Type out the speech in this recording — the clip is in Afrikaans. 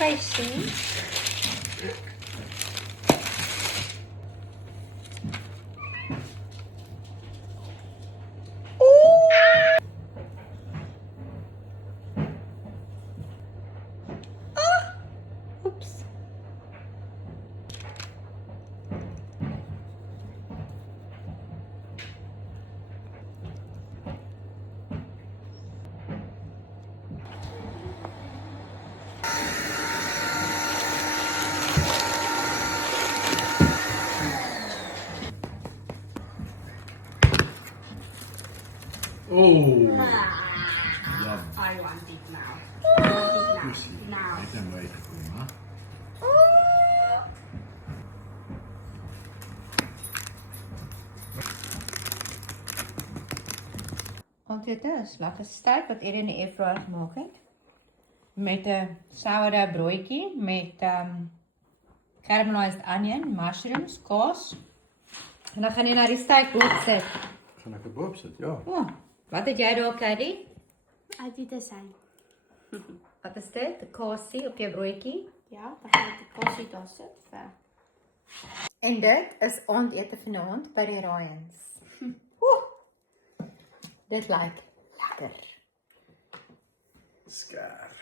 my sien? Oeps. Oh, I want it now. I want it kussie. now. Net aan my gekom, hè? Want dit is lekker sterk wat Erin in die airfryer gemaak het. Met 'n sourdough broodjie met caramelized onion, mushrooms, kaas. En dan gaan jy na die steakbord sit. Gaan ek erop sit? Ja. O, wat het jy daar, Caddy? I did the same. Wat is dit? 'n Kaasie op jou broodjie. Ja, dan gaan ik de kossie daar zitten. En dit is aandete vanaand by die Ryans. Oeh. Dit lyk lekker. Skerp.